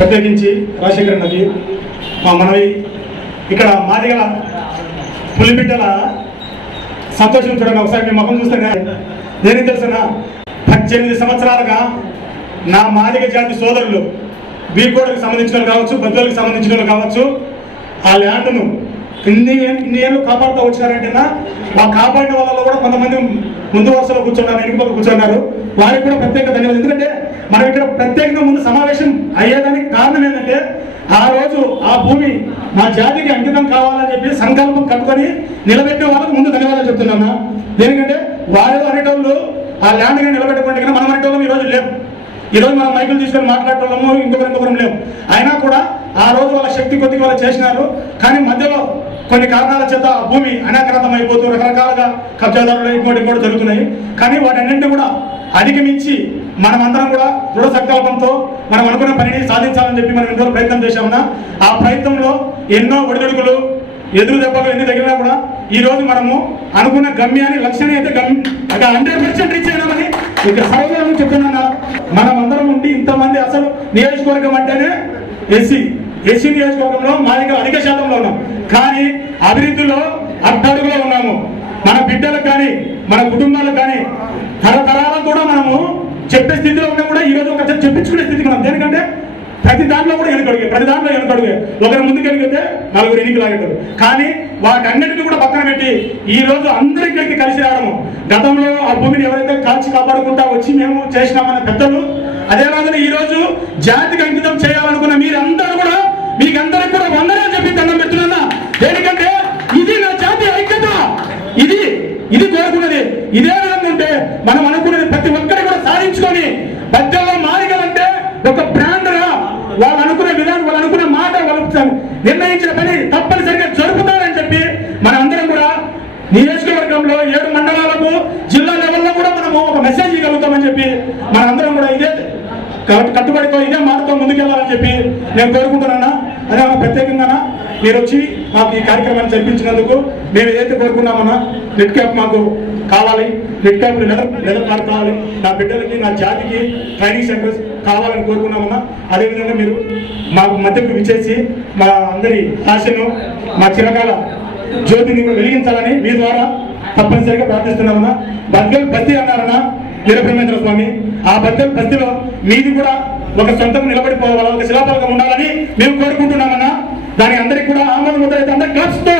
ప్రత్యేకించి రాజశేఖర్ నది మా మనవి. ఇక్కడ మాదిగల పులిబిడ్డల సంతోషం చూడండి ఒకసారి మీ ముఖం చూస్తేనే నేనేం తెలుసిన పద్దెనిమిది సంవత్సరాలుగా నా మాదిగ జాతి సోదరులు బీకోడకు సంబంధించిన వాళ్ళు కావచ్చు బద్దలకు సంబంధించిన వాళ్ళు కావచ్చు ఆ ల్యాండ్ను ఇన్ని ఇన్ని ఏళ్ళు కాపాడుతూ వచ్చినారంటేనా ఆ కాపాడిన వాళ్ళలో కూడా కొంతమంది ముందు వరుసలో కూర్చున్నారు వెనుక కూర్చున్నారు వారికి కూడా ప్రత్యేక ధన్యవాదాలు. ఎందుకంటే మనం ఇక్కడ ప్రత్యేకంగా ముందు సమావేశం అయ్యేదానికి ఆ రోజు ఆ భూమి మా జాతికి అంకితం కావాలని చెప్పి సంకల్పం కట్టుకొని నిలబెట్టే వాళ్ళకి ముందు ధన్యవాదాలు చెప్తున్నాను దేనికంటే వాళ్ళు అనేటోళ్ళు ఆ ల్యాండ్ నిలబెట్టకుండా నిలబెట్టుకుంటే మనం అనేటోళ్ళం ఈరోజు లేవు ఈరోజు మనం మైకులు తీసుకొని మాట్లాడటము ఇంకొకరు ఇంకొకరు లేవు అయినా కూడా ఆ రోజు వాళ్ళ శక్తి కొద్దిగా వాళ్ళు చేసినారు. కానీ మధ్యలో కొన్ని కారణాల చేత ఆ భూమి అనాక్రాంతం అయిపోతూ రకరకాలుగా కబ్జాదారులు ఇంకోటి ఇంకోటి జరుగుతున్నాయి. కానీ వాటన్నింటినీ కూడా అధిగమించి మనమందరం కూడా దృఢ సంకల్పంతో మనం అనుకున్న పనిని సాధించాలని చెప్పి మనం ఎంతో ప్రయత్నం చేశామన్నా. ఆ ప్రయత్నంలో ఎన్నో ఒడిదొడుకులు ఎదురు దెబ్బలు ఎన్ని తగిలినా కూడా ఈ రోజు మనము అనుకున్న గమ్యాన్ని లక్ష్యాన్ని అయితే గమ్యం హండ్రెడ్ పర్సెంట్ రీచ్ అయినామని ఇక సర్వే చెప్తున్నా మనం అందరం ఉండి ఇంతమంది అసలు నియోజకవర్గం అంటేనే ఎస్సీ ఎస్సీ నియోజకవర్గంలో మా దగ్గర అధిక శాతంలో ఉన్నాం. కానీ అభివృద్ధిలో అట్టడుగులో ఉన్నాము. మన బిడ్డలకు కానీ మన కుటుంబాలకు కానీ చెప్పే స్థితిలో ఉన్నా కూడా ఈ రోజు ఒక చెప్పించుకునే స్థితి మనం దేనికంటే ప్రతి దాంట్లో కూడా వెనుకడుగే ప్రతి దాంట్లో వెనుకడుగే ఒకరి ముందుకు వెనుకైతే నలుగురు ఎన్నికలు లాగేటారు కానీ వాటన్నిటిని కూడా పక్కన పెట్టి ఈ రోజు అందరికీ కలిసి రావడము గతంలో ఆ భూమిని ఎవరైతే కాల్చి కాపాడుకుంటా వచ్చి మేము చేసినామన్న పెద్దలు అదే రోజున ఈ రోజు జాతికి అంకితం చేయాలనుకున్న మీరందరూ కూడా మీకందరికి కూడా వందనాలు చెప్పి దండం పెడుతున్నా దేనికంటే ఇది నా జాతి ఐక్యత. ఇది ఇది కోరుకున్నది. ఇదే విధంగా ఉంటే మనం అనుకున్నది సాధించుకొని పెద్దల్లో ఒక బ్రాండ్ రా వాళ్ళు అనుకునే విధానం వాళ్ళు అనుకునే మాట వాళ్ళు నిర్ణయించిన పని తప్పనిసరిగా జరుపుతారని చెప్పి మన అందరం కూడా నియోజకవర్గంలో ఏడు మండలాలకు జిల్లా లెవెల్లో కూడా మనము ఒక మెసేజ్ ఇవ్వగలుగుతామని చెప్పి మన అందరం కూడా ఇదే కట్టుబడితో ఇదే మాటతో ముందుకెళ్ళాలని చెప్పి నేను కోరుకుంటున్నానా? అదే ప్రత్యేకంగా మీరు వచ్చి మాకు ఈ కార్యక్రమాన్ని జరిపించినందుకు మేము ఏదైతే కోరుకున్నామన్నా నెట్ క్యాప్ మాకు కావాలి నెట్ క్యాప్ నెల లెదర్ కావాలి నా బిడ్డలకి నా జాతికి ట్రైనింగ్ సెంటర్స్ కావాలని కోరుకున్నామన్నా అదేవిధంగా మీరు మాకు మధ్యకు విచ్చేసి మా అందరి ఆశను మా చిరకాల జ్యోతిని వెలిగించాలని మీ ద్వారా తప్పనిసరిగా ప్రార్థిస్తున్నామన్నా. బద్దలు బస్తీ అన్నారన్నా వీరబ్రహ్మేంద్ర స్వామి. ఆ బద్దలు బస్తీలో మీది కూడా ఒక సొంతం నిలబడిపోవాలా ఒక శిలాపాలకం ఉండాలని మేము కోరుకుంటున్నామన్నా. దాని అందరికి కూడా ఆమోద ముద్ర అయితే అందరికి కలుపుతో